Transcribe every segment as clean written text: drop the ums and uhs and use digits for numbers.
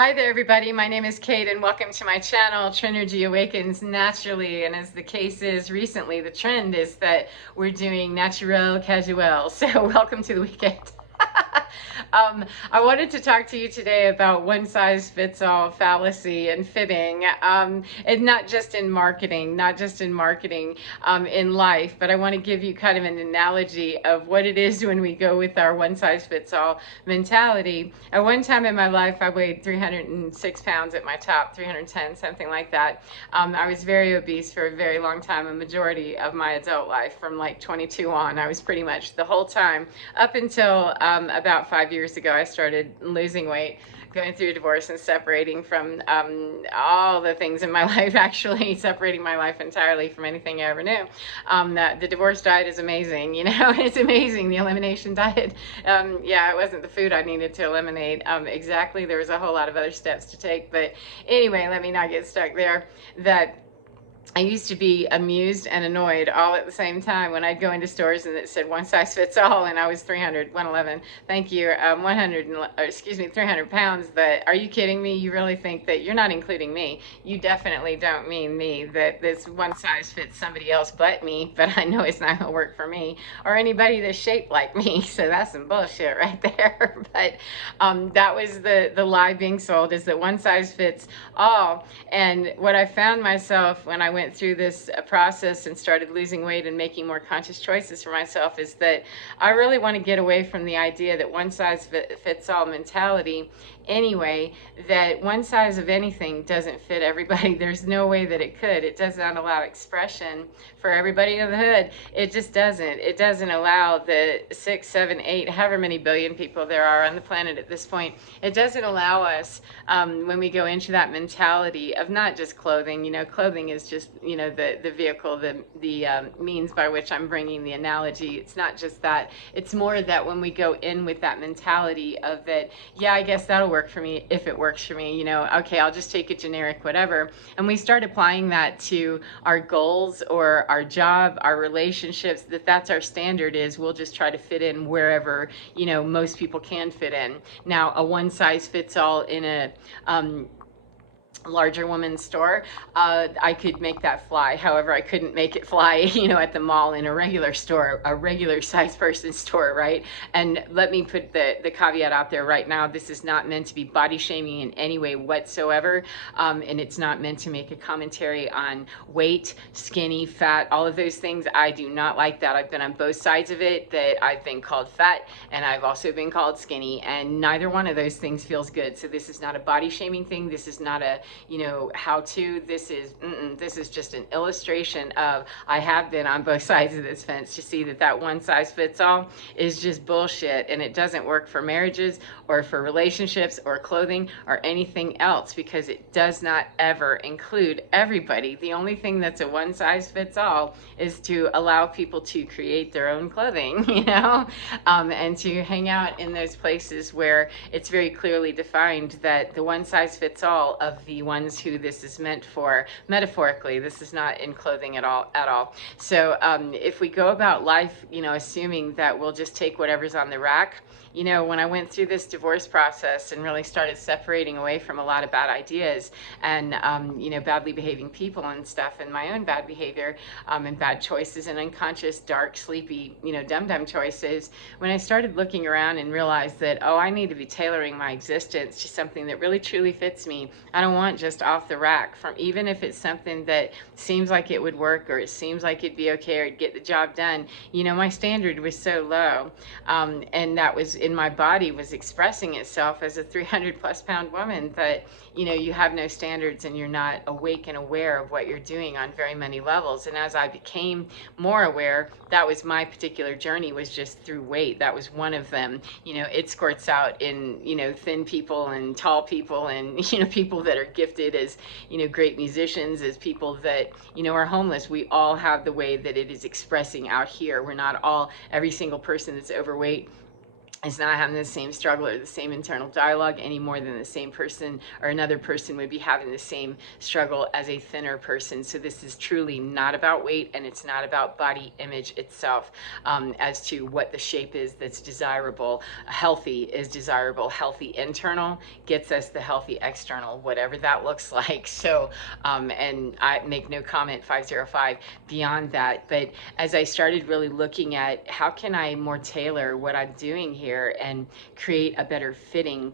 Hi there, everybody. My name is Kate, and welcome to my channel, Trinergy Awakens Naturally. And as the case is recently, the trend is that we're doing natural casual. So welcome to the weekend. I wanted to talk to you today about one size fits all fallacy and fibbing, and not just in marketing, in life, but I want to give you kind of an analogy of what it is when we go with our one size fits all mentality. At one time in my life, I weighed 306 pounds at my top, 310, something like that. I was very obese for a very long time, a majority of my adult life, from like 22 on. I was pretty much the whole time up until about 5 years ago. I started losing weight, going through a divorce and separating from all the things in my life, actually separating my life entirely from anything I ever knew. The divorce diet is amazing, it's amazing. The elimination diet, yeah, it wasn't the food I needed to eliminate exactly. There was a whole lot of other steps to take, but anyway, let me not get stuck there. That I used to be amused and annoyed all at the same time when I'd go into stores and it said one size fits all, and I was 111, thank you, 300 pounds. That, are you kidding me? You really think that you're not including me? You definitely don't mean me, that this one size fits somebody else but me, but I know it's not gonna work for me or anybody that's shaped like me. So that's some bullshit right there. But that was the lie being sold, is that one size fits all. And what I found myself when I went through this process and started losing weight and making more conscious choices for myself is that I really want to get away from the idea that one size fits all mentality anyway, that one size of anything doesn't fit everybody. There's no way that it could. It does not allow expression for everybody in the hood. It just doesn't. It doesn't allow the 6, 7, 8, however many billion people there are on the planet at this point. It doesn't allow us, when we go into that mentality of not just clothing. Clothing is just, the vehicle, the means by which I'm bringing the analogy. It's not just that. It's more that when we go in with that mentality of that, yeah, I guess that'll work for me if it works for me, okay, I'll just take a generic whatever. And we start applying that to our goals or our job, our relationships, that's our standard, is we'll just try to fit in wherever, most people can fit in. Now, a one size fits all in a larger woman's store, I could make that fly. However, I couldn't make it fly, at the mall in a regular store, a regular size person store, right? And let me put the caveat out there right now. This is not meant to be body shaming in any way whatsoever. And it's not meant to make a commentary on weight, skinny, fat, all of those things. I do not like that. I've been on both sides of it, that I've been called fat and I've also been called skinny, and neither one of those things feels good. So this is not a body shaming thing. This is not a how to. This is just an illustration of, I have been on both sides of this fence to see that one size fits all is just bullshit, and it doesn't work for marriages or for relationships or clothing or anything else, because it does not ever include everybody. The only thing that's a one size fits all is to allow people to create their own clothing, and to hang out in those places where it's very clearly defined that the one size fits all of the ones who this is meant for, metaphorically. This is not in clothing at all. So if we go about life, assuming that we'll just take whatever's on the rack, when I went through this divorce process and really started separating away from a lot of bad ideas and, badly behaving people and stuff, and my own bad behavior and bad choices and unconscious, dark, sleepy, dumb choices, when I started looking around and realized that, oh, I need to be tailoring my existence to something that really truly fits me. I don't want just off the rack, from even if it's something that seems like it would work or it seems like it'd be okay or it'd get the job done. My standard was so low, and that was in my body was expressing itself as a 300 plus pound woman, that you have no standards and you're not awake and aware of what you're doing on very many levels. And as I became more aware, that was my particular journey, was just through weight. That was one of them. It squirts out in thin people and tall people, and people that are gifted as great musicians, as people that are homeless. We all have the way that it is expressing out here. We're not all, every single person that's overweight is not having the same struggle or the same internal dialogue any more than the same person or another person would be having the same struggle as a thinner person. So this is truly not about weight, and it's not about body image itself, as to what the shape is that's desirable. Healthy is desirable. Healthy internal gets us the healthy external, whatever that looks like. So, and I make no comment 505 beyond that. But as I started really looking at how can I more tailor what I'm doing here and create a better fitting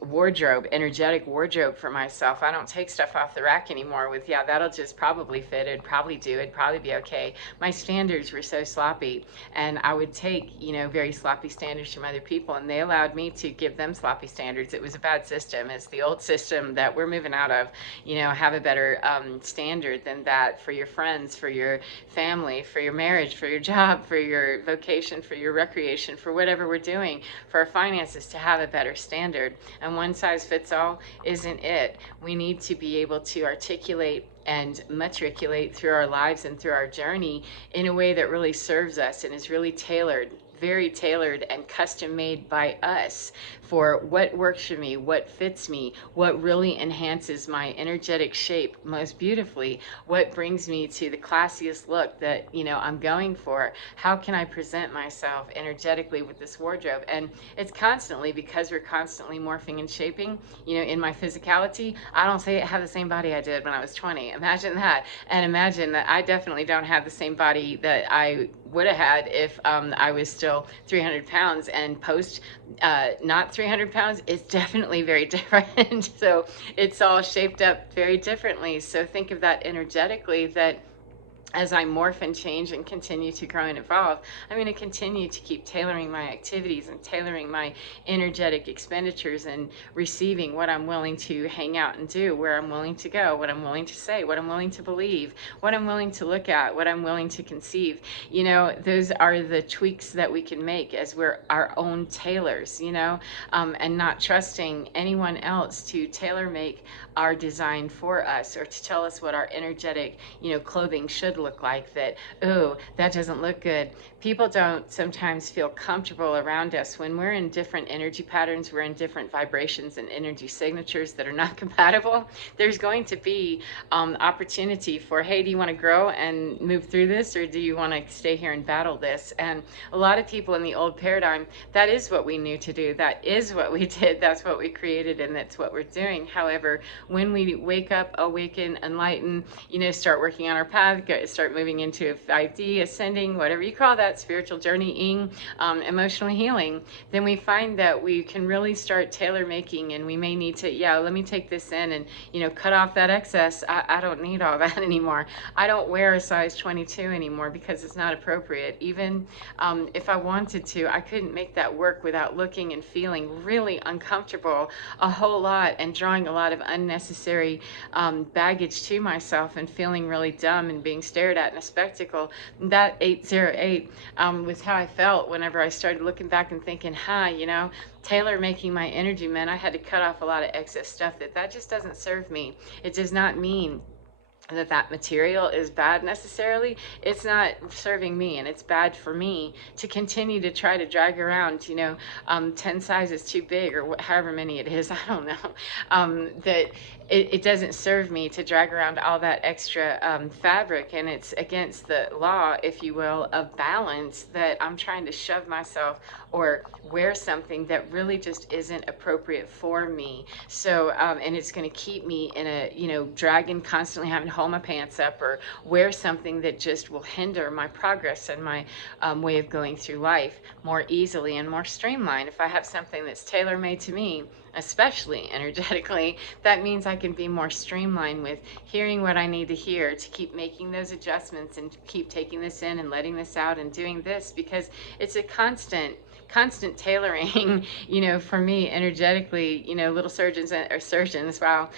wardrobe, energetic wardrobe for myself. I don't take stuff off the rack anymore with, yeah, that'll just probably fit, it'd probably do, it'd probably be okay. My standards were so sloppy, and I would take, you know, very sloppy standards from other people, and they allowed me to give them sloppy standards. It was a bad system. It's the old system that we're moving out of. You know, have a better standard than that for your friends, for your family, for your marriage, for your job, for your vocation, for your recreation, for whatever we're doing, for our finances, to have a better standard. And one size fits all isn't it. We need to be able to articulate and matriculate through our lives and through our journey in a way that really serves us and is really tailored, very tailored and custom made by us for what works for me, what fits me, what really enhances my energetic shape most beautifully, what brings me to the classiest look that, you know, I'm going for. How can I present myself energetically with this wardrobe? And it's constantly, because we're constantly morphing and shaping, you know, in my physicality, I don't say I have the same body I did when I was 20. Imagine that. And imagine that I definitely don't have the same body that I would have had if I was still 300 pounds, and post not 300 pounds, it's definitely very different. So it's all shaped up very differently. So think of that energetically, that as I morph and change and continue to grow and evolve, I'm going to continue to keep tailoring my activities and tailoring my energetic expenditures and receiving what I'm willing to hang out and do, where I'm willing to go, what I'm willing to say, what I'm willing to believe, what I'm willing to look at, what I'm willing to conceive. You know, those are the tweaks that we can make as we're our own tailors, you know, and not trusting anyone else to tailor make our design for us, or to tell us what our energetic, you know, clothing should look like. That, oh, that doesn't look good. People don't sometimes feel comfortable around us when we're in different energy patterns, we're in different vibrations and energy signatures that are not compatible. There's going to be opportunity for, hey, do you want to grow and move through this, or do you want to stay here and battle this? And a lot of people in the old paradigm, that is what we knew to do, that is what we did, that's what we created, and that's what we're doing. However, when we wake up, awaken, enlighten, you know, start working on our path, start moving into 5D, ascending, whatever you call that, spiritual journeying, emotional healing, then we find that we can really start tailor making, and we may need to, yeah, let me take this in and, you know, cut off that excess. I don't need all that anymore. I don't wear a size 22 anymore because it's not appropriate. Even if I wanted to, I couldn't make that work without looking and feeling really uncomfortable a whole lot, and drawing a lot of unnecessary baggage to myself, and feeling really dumb and being stared at in a spectacle. That 808 was how I felt whenever I started looking back and thinking, you know, tailor making my energy meant I had to cut off a lot of excess stuff that just doesn't serve me. It does not mean that material is bad necessarily. It's not serving me, and it's bad for me to continue to try to drag around, you know, 10 sizes too big, or however many it is, I don't know, that it doesn't serve me to drag around all that extra fabric, and it's against the law, if you will, of balance, that I'm trying to shove myself or wear something that really just isn't appropriate for me. So, and it's going to keep me in a, you know, dragging, constantly having to hold my pants up, or wear something that just will hinder my progress and my way of going through life more easily and more streamlined. If I have something that's tailor-made to me, especially energetically, that means I can be more streamlined with hearing what I need to hear, to keep making those adjustments and keep taking this in and letting this out and doing this, because it's a constant tailoring, you know, for me energetically, you know, little surgeons, wow,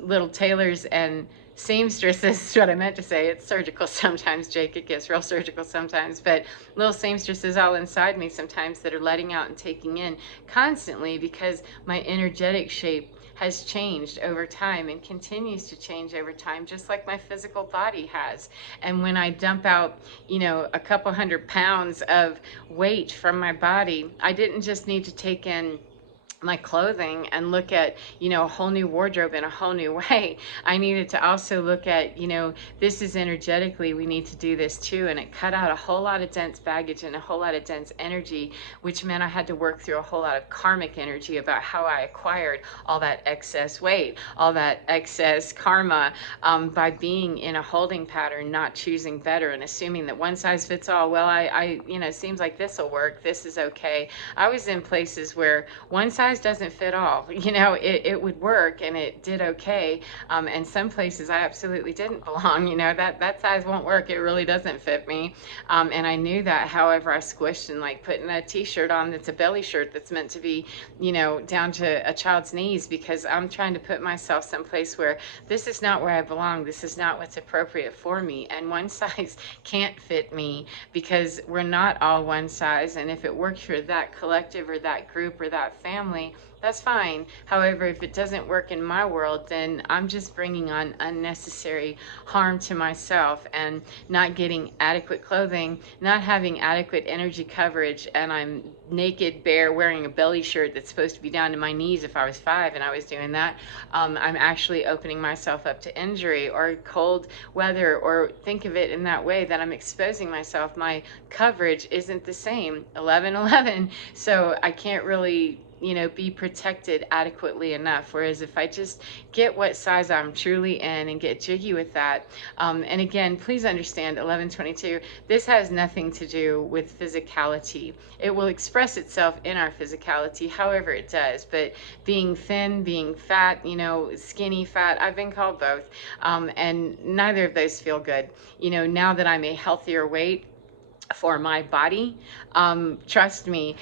little tailors and seamstresses is what I meant to say. It's surgical sometimes, Jake. It gets real surgical sometimes, but little seamstresses all inside me sometimes that are letting out and taking in constantly, because my energetic shape has changed over time and continues to change over time, just like my physical body has. And when I dump out, a couple 100 pounds of weight from my body, I didn't just need to take in my clothing and look at, a whole new wardrobe in a whole new way. I needed to also look at, this is energetically, we need to do this too. And it cut out a whole lot of dense baggage and a whole lot of dense energy, which meant I had to work through a whole lot of karmic energy about how I acquired all that excess weight, all that excess karma, by being in a holding pattern, not choosing better and assuming that one size fits all. Well, I seems like this will work. This is okay. I was in places where one size doesn't fit all. It would work and it did okay. And some places I absolutely didn't belong. That size won't work. It really doesn't fit me. And I knew that. However, I squished and like putting a t-shirt on that's a belly shirt that's meant to be, down to a child's knees, because I'm trying to put myself someplace where this is not where I belong. This is not what's appropriate for me. And one size can't fit me because we're not all one size. And if it works for that collective or that group or that family, that's fine. However, if it doesn't work in my world, then I'm just bringing on unnecessary harm to myself and not getting adequate clothing, not having adequate energy coverage, and I'm naked, bare, wearing a belly shirt that's supposed to be down to my knees if I was 5 and I was doing that. I'm actually opening myself up to injury or cold weather, or think of it in that way that I'm exposing myself. My coverage isn't the same, 11-11, so I can't really be protected adequately enough. Whereas if I just get what size I'm truly in and get jiggy with that, and again, please understand, 1122, this has nothing to do with physicality. It will express itself in our physicality, however it does. But being thin, being fat, skinny, fat, I've been called both, and neither of those feel good. Now that I'm a healthier weight for my body, trust me,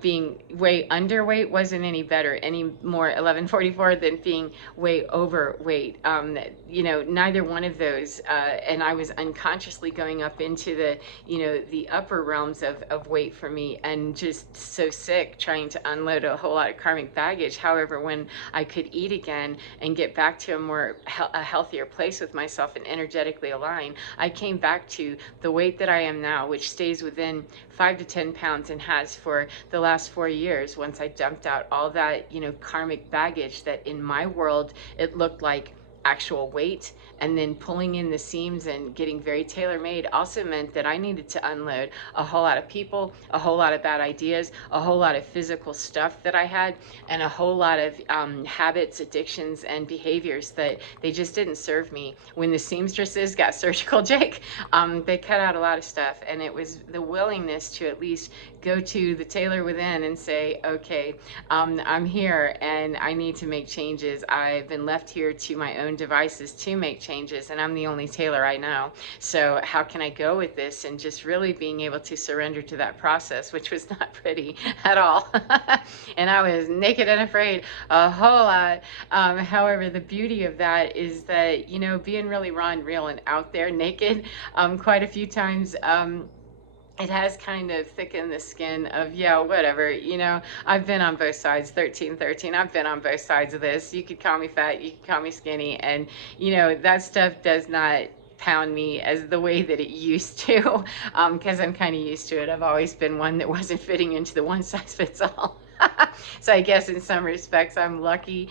being way underweight wasn't any better, any more 1144 than being way overweight. Neither one of those, and I was unconsciously going up into the upper realms of weight for me, and just so sick trying to unload a whole lot of karmic baggage. However, when I could eat again and get back to a healthier place with myself and energetically align, I came back to the weight that I am now, which stays within 5 to 10 pounds and has for the last 4 years, once I dumped out all that, karmic baggage that in my world, it looked like actual weight, and then pulling in the seams and getting very tailor-made also meant that I needed to unload a whole lot of people, a whole lot of bad ideas, a whole lot of physical stuff that I had, and a whole lot of habits, addictions, and behaviors that they just didn't serve me. When the seamstresses got surgical Jake, they cut out a lot of stuff, and it was the willingness to at least go to the tailor within and say, okay, I'm here and I need to make changes. I've been left here to my own devices to make changes, and I'm the only tailor I know. So how can I go with this? And just really being able to surrender to that process, which was not pretty at all. And I was naked and afraid a whole lot. However, the beauty of that is that, being really raw and real and out there naked quite a few times, it has kind of thickened the skin of, yeah, whatever, I've been on both sides, 1313, I've been on both sides of this. You could call me fat, you could call me skinny, and, that stuff does not pound me as the way that it used to, because I'm kind of used to it. I've always been one that wasn't fitting into the one size fits all. So I guess in some respects I'm lucky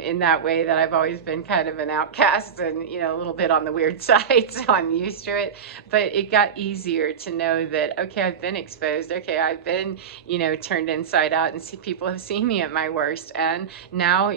in that way, that I've always been kind of an outcast and a little bit on the weird side, so I'm used to it. But it got easier to know that, okay, I've been exposed, okay, I've been turned inside out, and people have seen me at my worst, and now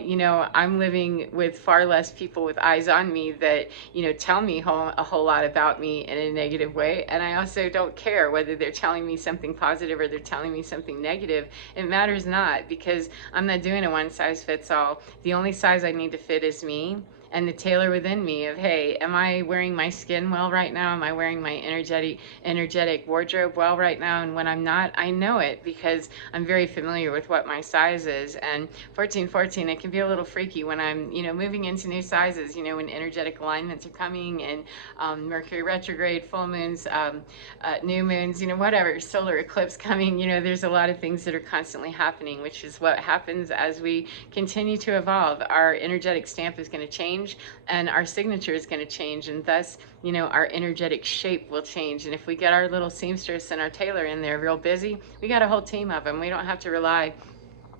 I'm living with far less people with eyes on me that tell me a whole lot about me in a negative way. And I also don't care whether they're telling me something positive or they're telling me something negative. It matters not, because I'm not doing a one size fits all. The only size I need to fit is me, and the tailor within me of, hey, am I wearing my skin well right now? Am I wearing my energetic wardrobe well right now? And when I'm not, I know it because I'm very familiar with what my size is. And 1414, it can be a little freaky when I'm, moving into new sizes, when energetic alignments are coming, and Mercury retrograde, full moons, new moons, whatever, solar eclipse coming, there's a lot of things that are constantly happening, which is what happens as we continue to evolve. Our energetic stamp is going to change, and our signature is going to change, and thus, our energetic shape will change. And if we get our little seamstress and our tailor in there real busy, we got a whole team of them. We don't have to rely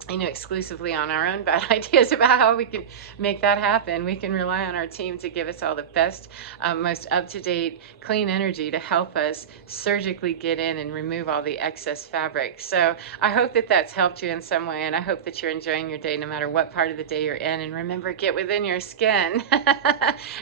exclusively on our own bad ideas about how we can make that happen. We can rely on our team to give us all the best, most up-to-date, clean energy to help us surgically get in and remove all the excess fabric. So I hope that that's helped you in some way, and I hope that you're enjoying your day no matter what part of the day you're in. And remember, get within your skin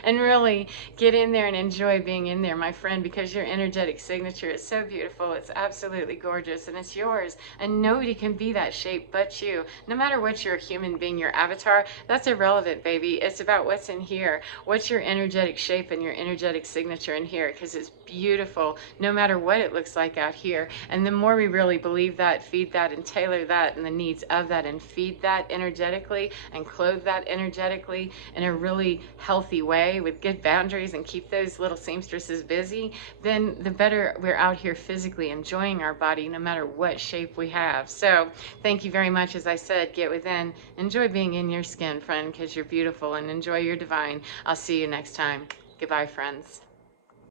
and really get in there and enjoy being in there, my friend, because your energetic signature is so beautiful. It's absolutely gorgeous, and it's yours, and nobody can be that shape but you. No matter what your human being, your avatar, that's irrelevant, baby. It's about what's in here. What's your energetic shape and your energetic signature in here? Because it's beautiful no matter what it looks like out here. And the more we really believe that, feed that, and tailor that and the needs of that, and feed that energetically and clothe that energetically in a really healthy way with good boundaries and keep those little seamstresses busy, then the better we're out here physically enjoying our body no matter what shape we have. So thank you very much. As I said, get within, enjoy being in your skin, friend, because you're beautiful, and enjoy your divine. I'll see you next time. Goodbye, friends.